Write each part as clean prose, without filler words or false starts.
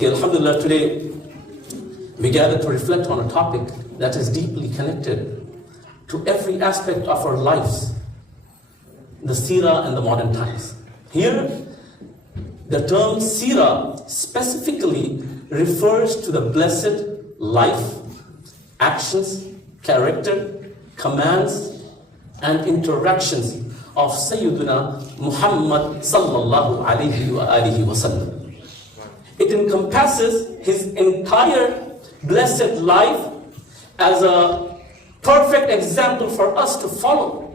Alhamdulillah, today we gather to reflect on a topic that is deeply connected to every aspect of our lives, the seerah and the modern times. Here, the term seerah specifically refers to the blessed life, actions, character, commands, and interactions of Sayyiduna Muhammad sallallahu alayhi wa alihi wa sallam. It encompasses his entire blessed life as a perfect example for us to follow.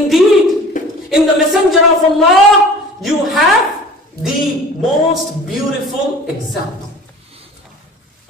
indeed in the messenger of Allah you have the most beautiful example.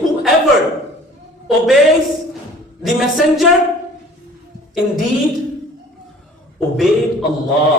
whoever obeys the messenger indeed obeyed Allah.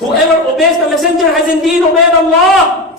Whoever obeys the messenger has indeed obeyed Allah.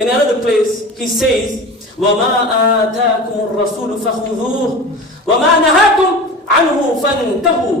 in another place he says وَمَا آتَاكُمُ الرَّسُولُ فَخُذُوهُ وَمَا نَهَاكُمْ عَنْهُ فَانْتَهُوا,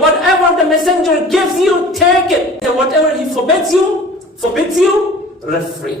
whatever the messenger gives you, take it, and whatever he forbids you, refrain.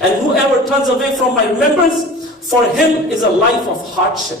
and whoever turns away from my remembrance for him is a life of hardship.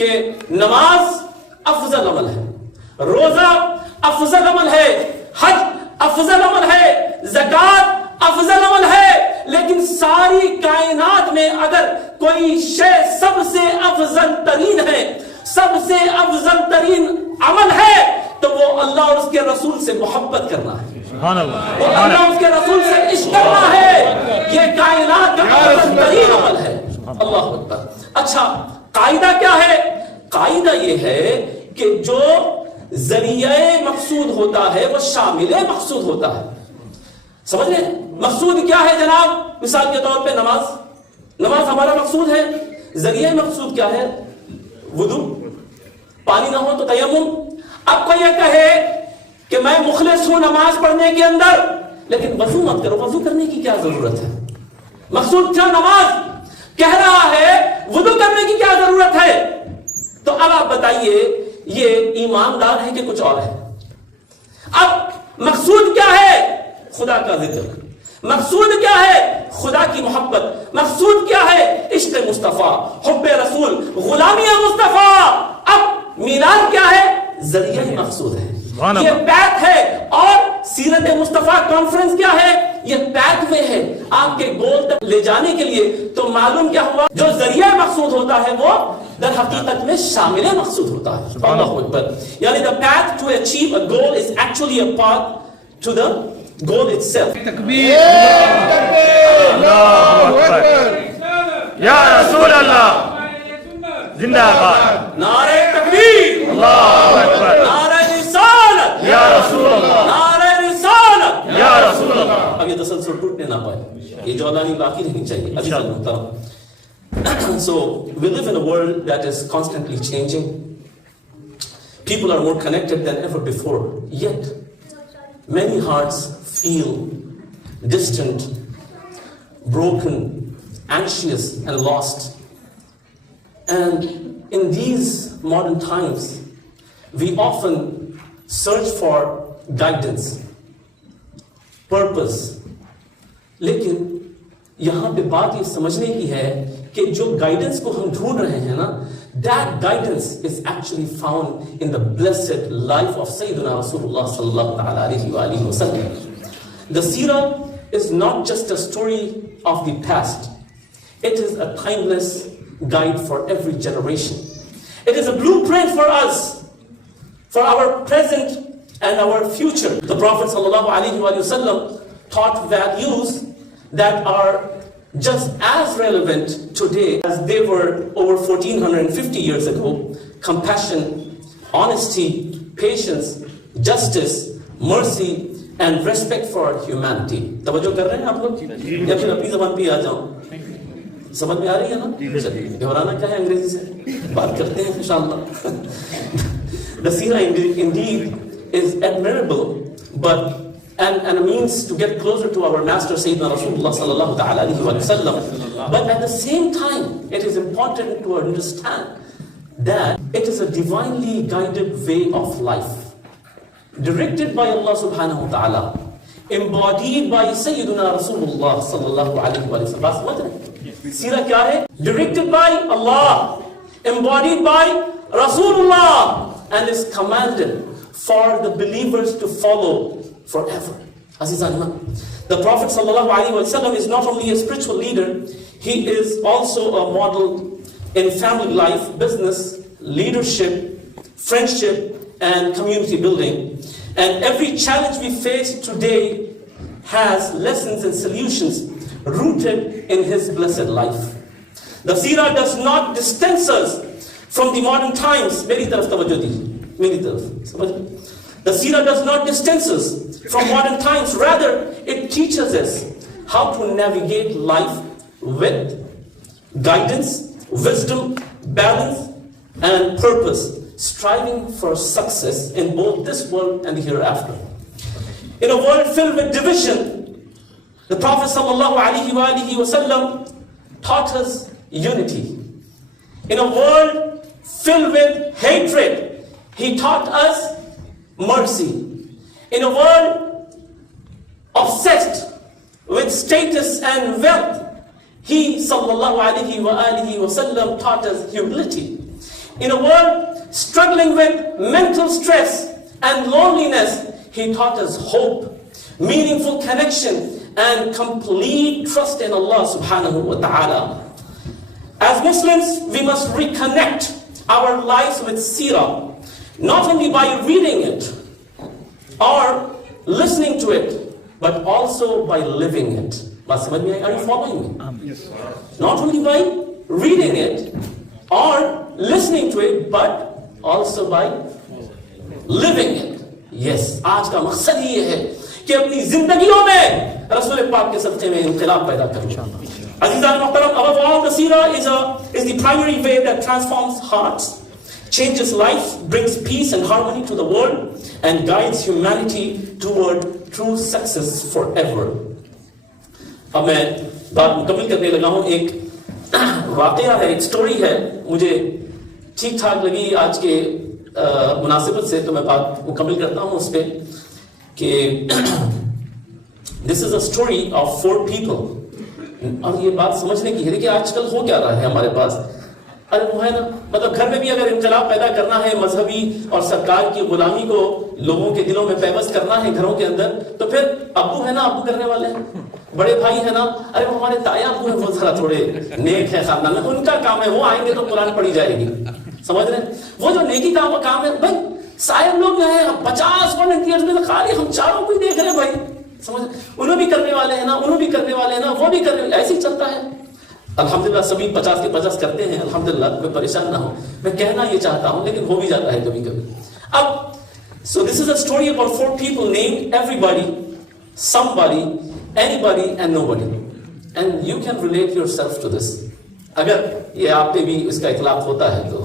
کہ نماز افضل عمل ہے, روزہ افضل عمل ہے, حج افضل عمل ہے, زکات افضل عمل ہے, لیکن ساری کائنات میں اگر کوئی شے سب سے افضل ترین ہے, سب سے افضل ترین عمل ہے, تو وہ اللہ اور اس کے رسول سے محبت کرنا ہے, سبحان اللہ, اور اللہ اور اس کے رسول سے عشق کرنا ہے. یہ کائنات کا افضل ترین عمل ہے. اللہ اکبر. اچھا, قاعدہ کیا ہے؟ قاعدہ یہ ہے کہ جو ذریعہ مقصود ہوتا ہے وہ شامل مقصود ہوتا ہے. سمجھ لیں, مقصود کیا ہے جناب؟ مثال کے طور پہ نماز, نماز ہمارا مقصود ہے. ذریعہ مقصود کیا ہے؟ وضو, پانی نہ ہو تو تیمم. اب کوئی یہ کہے کہ میں مخلص ہوں نماز پڑھنے کے اندر, لیکن وضو مت کرو. وضو کرنے کی کیا ضرورت ہے؟ مقصود کیا نماز, کہہ رہا ہے وضو کرنے کی کیا ضرورت ہے؟ تو اب آپ بتائیے یہ ایماندار ہے کہ کچھ اور ہے؟ اب مقصود کیا ہے؟ خدا کا ذکر. مقصود کیا ہے؟ خدا کی محبت. مقصود کیا ہے؟ عشق مصطفیٰ, حب رسول, غلامی مصطفیٰ. اب میلاد کیا ہے؟ ذریعہ مقصود ہے, یہ پیتھ ہے. اور سیرت مصطفیٰ کانفرنس کیا ہے؟ یہ پیتھ وے ہے آپ کے گول تک لے جانے کے لیے. تو معلوم کیا ہوا, جو ذریعہ مقصود ہوتا ہے وہ در حقیقت میں شامل مقصود ہوتا ہے. اللہ اکبر. یعنی the path to achieve a goal is actually a path to the goal itself. تکبیر, اللہ اکبر, یا رسول اللہ زندہ باد, نعرہ تکبیر, اللہ اکبر, نعرہ رسالت, یا رسول اللہ, نعرہ رسالت, یا رسول اللہ. اب یہ تسلسل ٹوٹنے نہ پائے, یہ جولانی باقی رہنی چاہیے. عزیز المحترم, so we live in a world that is constantly changing. People are more connected than ever before, yet many hearts feel distant, broken, anxious and lost. And in these modern times, we often search for guidance, purpose. لیکن یہاں پہ بات یہ سمجھنے کی ہے کہ جو گائیڈنس کو ہم ڈھونڈ رہے ہیں نا, that guidance is actually found in the blessed life of Sayyidina Rasulullah sallallahu alayhi wa alihi wa sallam. The seerah is not just a story of the past. It is a timeless guide for every generation. It is a blueprint for us, for our present and our future. The Prophet sallallahu alayhi wa sallam taught values that are just as relevant today as they were over 1450 years ago. Compassion, honesty, patience, justice, mercy and respect for humanity. توجہ کر رہے ہیں آپ لوگ یا پھر اپنی زبان پہ آ جاؤں؟ سمجھ میں آ رہی ہے نا؟ گھبرانا کیا ہے, انگریزی سے بات کرتے ہیں انشاءاللہ. The seerah indeed is admirable, but and a means to get closer to our master Sayyidina Rasulullah sallallahu ta'ala alayhi wa sallam. But at the same time, it is important to understand that it is a divinely guided way of life, directed by Allah subhanahu wa ta'ala, embodied by Sayyidina Rasulullah sallallahu alayhi wa sallam. بات سمجھ رہے؟ سیرہ کیا ہے؟ Directed by Allah, embodied by Rasulullah, and is commanded for the believers to follow forever. Azizan Iman, the Prophet sallallahu alaihi wasallam is not only a spiritual leader, he is also a model in family life, business, leadership, friendship and community building. And every challenge we face today has lessons and solutions rooted in his blessed life. The seerah does not distance us from the modern times. Meri taraf tawajjuh dijiye, meri taraf, samajh. The seerah does not distance us from modern times. Rather, it teaches us how to navigate life with guidance, wisdom, balance, and purpose, striving for success in both this world and the hereafter. In a world filled with division, the Prophet sallallahu alaihi wasallam taught us unity. In a world filled with hatred, he taught us mercy. In a world obsessed with status and wealth, he sallallahu alaihi wa sallam taught us humility. In a world struggling with mental stress and loneliness, He taught us hope, meaningful connection, and complete trust in Allah subhanahu wa ta'ala. As Muslims, we must reconnect our lives with seerah, not only by reading it or listening to it, but also by living it. Are you following me? Yes. Not only by reading it or listening to it, but also by living it. Yes. آج کا مقصد یہ ہے کہ اپنی زندگیوں میں رسول پاک کے صدقے میں انقلاب پیدا کریں. عزیزان محترم, above all, the seerah is the primary way that transforms hearts, changes life, brings peace and harmony to the world, and guides humanity toward true success forever. اب میں بات مکمل کرنے لگا ہوں. ایک واقعہ ہے, ایک سٹوری ہے, مجھے ٹھیک ٹھاک لگی آج کے مناسبت سے, تو میں بات مکمل کرتا ہوں اس پہ کہ this is a story of 4 people. اور یہ بات سمجھنے کی ہے کہ آج کل ہو کیا رہا ہے ہمارے پاس. ارے وہ ہے نا, مطلب گھر میں بھی اگر انقلاب پیدا کرنا ہے, مذہبی اور سرکار کی غلامی کو لوگوں کے دلوں میں پیوست کرنا ہے گھروں کے اندر, تو پھر ابو ہے نا, ابو کرنے والے ہیں, بڑے بھائی ہے نا, ارے وہ ہمارے تایا ابو ہیں, وہ ذرا تھوڑے نیک ہے خاندان میں, ان کا کام ہے, وہ آئیں گے تو قرآن پڑھی جائے گی. سمجھ رہے ہیں, وہ جو نیکی کا کام ہے. بھائی صاحب لوگ جو ہیں 50 volunteers میں خالی ہم چاروں کو دیکھ رہے ہیں بھائی, سمجھ, انہوں بھی کرنے والے ہیں نا, انہوں بھی کرنے والے ہیں نا, وہ بھی کرنے, ایسے ہی چلتا ہے. الحمدللہ سبھی 50 کے 50 کرتے ہیں, الحمدللہ, کوئی پریشان نہ ہو. میں کہنا یہ چاہتا ہوں, لیکن ہو بھی جاتا ہے کبھی کبھی. اب so this is a story about 4 people named everybody, somebody, anybody and nobody, and you can relate yourself to this. اگر یہ آپ پہ بھی اس کا اطلاق ہوتا ہے تو.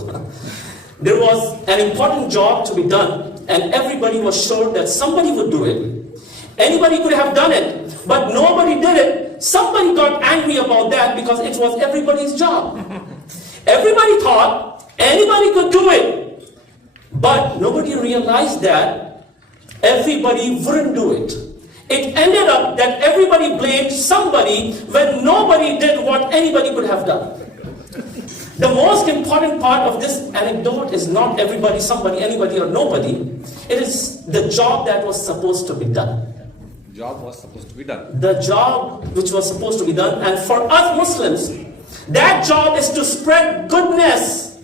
There was an important job to be done and everybody was sure that somebody would do it. Anybody could have done it, but nobody did it. Somebody got angry about that because it was everybody's job. Everybody thought anybody could do it, but nobody realized that everybody wouldn't do it. It ended up that everybody blamed somebody when nobody did what anybody could have done. The most important part of this anecdote is not everybody, somebody, anybody or nobody. It is the job that was supposed to be done. Job was supposed to be done. The job which was supposed to be done. And for us Muslims, that job is to spread goodness.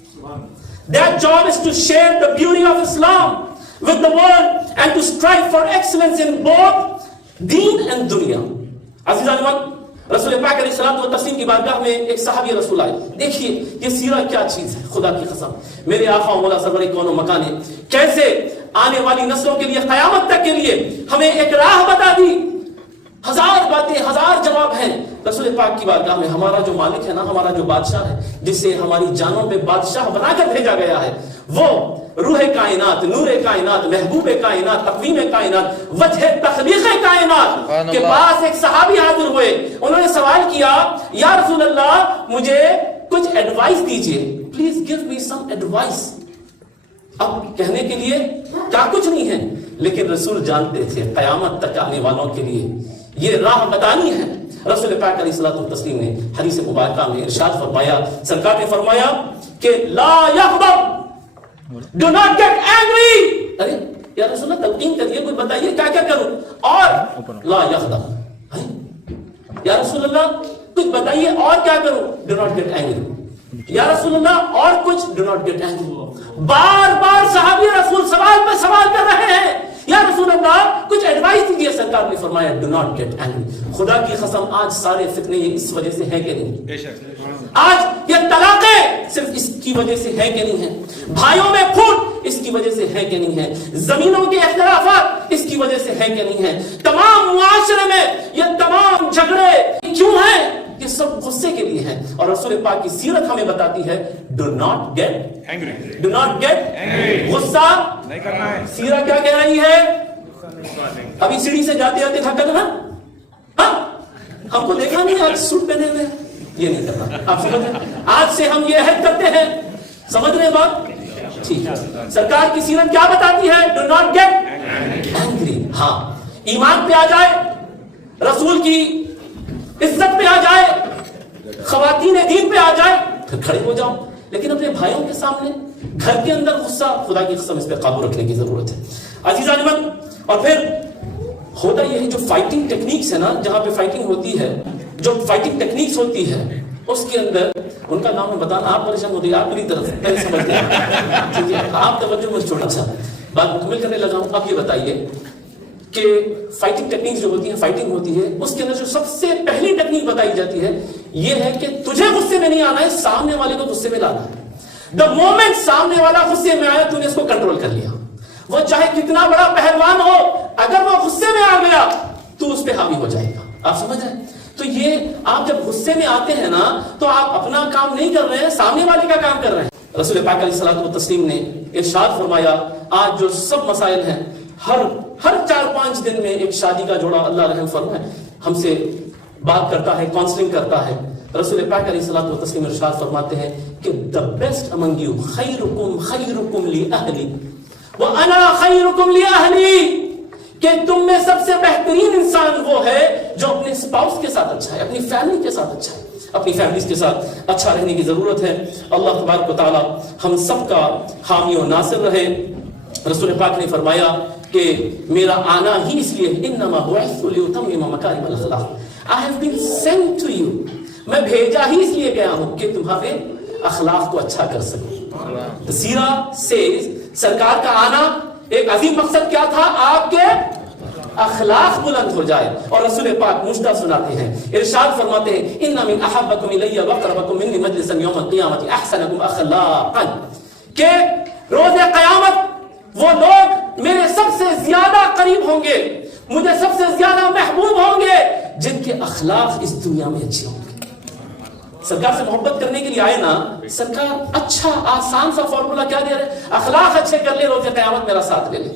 That job is to share the beauty of Islam with the world and to strive for excellence in both deen and dunya. Azizan, رسول پاک علیہ الصلوۃ والتسلیم کی بارگاہ میں ایک صحابی رسول آئے. دیکھیے یہ سیرہ کیا چیز ہے, خدا کی قسم, میرے آقا مولا سرور کون و مکان نے کیسے آنے والی نسلوں کے لیے, قیامت تک کے لیے ہمیں ایک راہ بتا دی. 1000 باتیں, 1000 جواب ہیں رسول پاک کی بارگاہ میں. ہمارا جو مالک ہے نا, ہمارا جو بادشاہ ہے, جسے ہماری جانوں پہ بادشاہ بنا کر بھیجا گیا ہے, وہ روح کائنات, نور کائنات, محبوب کائنات, تقویم کائنات, وجہ تخلیق کائنات کے پاس ایک صحابی حاضر ہوئے. انہوں نے سوال کیا, یا رسول اللہ مجھے کچھ ایڈوائس دیجئے, please give me some advice. اب کہنے کے لیے کیا کچھ نہیں ہے, لیکن رسول جانتے تھے قیامت تک آنے والوں کے لیے یہ راہ بتانی ہے. رسول پاک علیہ الصلوۃ والتسلیم نے حدیث مبارکہ میں ارشاد فرمایا, سرکار نے فرمایا کہ لا یغضب, do not get angry. ارے یا رسول اللہ تلقین کریے, کوئی بتائیے کیا کیا کروں. اور لا یغضب, یا رسول اللہ کچھ بتائیے اور کیا کروں. do not get angry. یا رسول اللہ اور کچھ, do not get angry. بار بار صحابی رسول سوال پہ سوال کر رہے ہیں, یا رسول اللہ کچھ ایڈوائس دیجیے. سرکار نے فرمایا do not get angry. خدا کی قسم آج سارے فتنے یہ اس وجہ سے ہیں کہ نہیں, آج یہ طلاقیں صرف اس کی وجہ سے ہیں کہ نہیں ہیں, بھائیوں میں پھوٹ اس کی وجہ سے ہے کہ نہیں ہے, زمینوں کے اختلافات اس کی وجہ سے ہے کہ نہیں ہے, تمام معاشرے میں یہ تمام جھگڑے کیوں ہیں, یہ سب غصے کے لیے ہیں. اور رسول پاک کی سیرت ہمیں بتاتی ہے do not get angry. Do not get angry. غصہ نہیں کرنا ہے. سیرت کیا کہہ رہی ہے, ابھی سیڑھی سے جاتے جاتے تھک گئے نا, ہم کو دیکھا نہیں آج سوٹ پہنے ہوئے, یہ نہیں کرنا. آپ سمجھ رہے ہیں, آج سے ہم یہ عہد کرتے ہیں. سمجھ رہے ہیں بات, ٹھیک ہے. سرکار کی سیرت کیا بتاتی ہے, do not get angry. ہاں, ایمان پہ آ جائے, رسول کی عزت پہ آ جائے, خواتین دین پہ آ جائے, پھر کھڑے ہو جاؤ. لیکن اپنے بھائیوں کے سامنے گھر کے اندر غصہ، خدا کی قسم اس پہ قابو رکھنے کی ضرورت ہے عزیزان من. اور پھر ہوتا یہ ہے جو فائٹنگ ٹیکنیکس ہے نا، جہاں پہ فائٹنگ ہوتی ہے، جو فائٹنگ ٹیکنیکس ہوتی ہے اس کے اندر ان کا نام میں بتانا، آپ پریشان ہوتے ہیں، آپ میری طرف پہلے سمجھتے ہیں، ٹھیک ہے، آپ توجہ مجھے چھوڑا سا بات مکمل کرنے لگا ہوں. اب یہ بتائیے کہ فائٹنگ ٹیکنیکس جو ہوتی ہے، فائٹنگ ہوتی ہے، اس کے اندر جو سب سے پہلی ٹیکنیک بتائی جاتی ہے یہ ہے کہ تجھے غصے میں نہیں آنا ہے، سامنے والے کو غصے میں لانا ہے. دا مومنٹ سامنے والا غصے میں آیا، تو نے اس کو کنٹرول کر لیا. وہ چاہے کتنا بڑا پہلوان ہو، اگر وہ غصے میں آ گیا تو اس پہ حاوی ہو جائے گا. آپ سمجھ رہے ہیں؟ تو یہ آپ جب غصے میں آتے ہیں نا، تو آپ اپنا کام نہیں کر رہے ہیں، سامنے والے کا کام کر رہے ہیں. رسول پاک علیہ الصلوۃ والتسلیم نے ارشاد فرمایا، آج جو سب مسائل ہیں، ہر 4-5 دن میں ایک شادی کا جوڑا اللہ رحم فرمائے ہم سے بات کرتا ہے، کاؤنسلنگ کرتا ہے. رسول پاک علیہ الصلوۃ والتسلیم ارشاد فرماتے ہیں کہ the best among you خیرکم لأہلی وَأَنَا خَيْرُكُمْ لِأَهْلِي، کہ تم میں سب سے بہترین انسان وہ ہے جو اپنے اسپاؤس کے ساتھ اچھا ہے، اپنی فیملی کے ساتھ اچھا ہے. اپنی فیملیز کے ساتھ اچھا رہنے کی ضرورت ہے. اللہ تبارک و تعالی ہم سب کا حامی و ناصر رہے. رسول پاک نے فرمایا کہ میرا آنا ہی اس لیے، انما بعثت لأتمم مکارم الاخلاق، I have been sent to you، میں بھیجا ہی اس لیے گیا ہوں کہ تمہارے اخلاق کو اچھا کر سکوں. سیرہ says سرکار کا آنا ایک عظیم مقصد کیا تھا؟ آپ کے اخلاق بلند ہو جائے. اور رسول پاک مجدہ سناتے ہیں، ارشاد فرماتے ہیں، ان من احبکم الی واقربکم منی مجلسا یوم القیامت احسنکم اخلاقا، کہ روز قیامت وہ لوگ میرے سب سے زیادہ قریب ہوں گے، مجھے سب سے زیادہ محبوب ہوں گے، جن کے اخلاق اس دنیا میں اچھے ہوں گے. سرکار سے محبت کرنے کے لیے آئے نا، سرکار اچھا آسان سا فارمولا کیا دے رہے؟ اخلاق اچھے کر لے، روز قیامت میرا ساتھ لے لے.